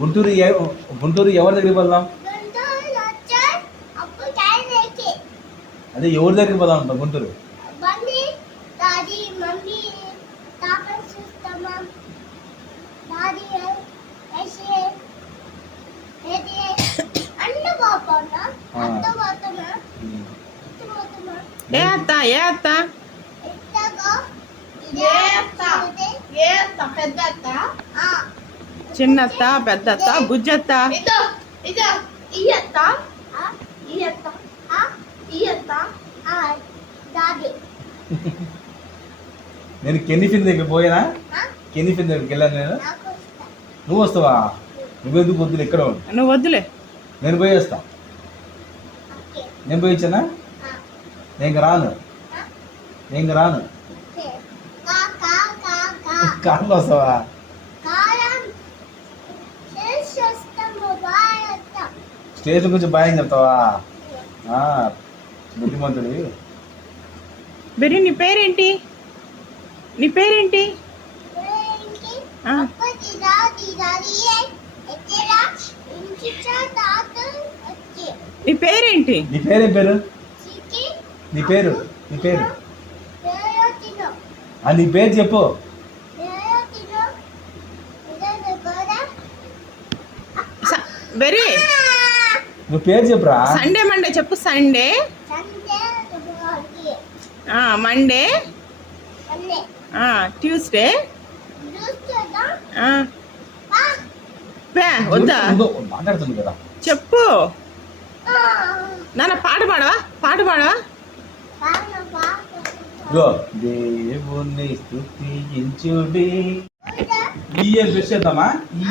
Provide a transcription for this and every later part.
గుంటూరు గుంటూరు ఎవరి దగ్గరికి పోదాం అదే ఎవరి దగ్గరికి పోదాం అంట గుంటూరు ఏ అత్త పెద్ద అత్త చిన్నత్త పెద్దత్త గుజ్జత్త నేను కెన్నిఫిన్ దగ్గర పోయినా కెన్నిఫిన్ దగ్గరికి వెళ్ళాను నేను నువ్వు వస్తావా నువ్వు ఎందుకు వద్దులే ఎక్కడ నువ్వు వద్దులే నేను పోయి వస్తా నేను పోయించానా నేను రాను నేను రాను కార్లు వస్తావా స్టేజ్ గురించి భయం చెప్తావా బుద్ధిమంతుడి బెరీ నీ పేరేంటి నీ పేరేంటి నీ పేరేంటి నీ పేరే పేరు నీ పేరు నీ పేరు నీ పేరు చెప్పు వెరీ నువ్వు పేరు చెప్పరా సండే మండే చెప్పు సండే మండే ట్యూస్డే వద్దా కదా చెప్పు నాన్న పాట పాడవా పాట పాడవా దేవుణ్ణి స్థుతించుడి ఈ అని చేద్దామా ఈ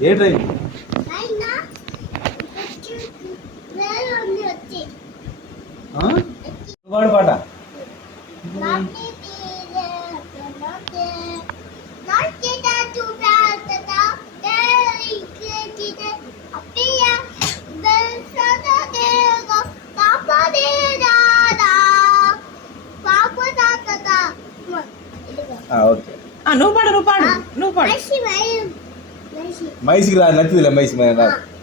ना, तो आ ओके पार आ नो पाड़ नो पाड़ नो पाड़ ऐसी भाई மைசிக்கு நான் நச்சது இல்லை மைசி மேலே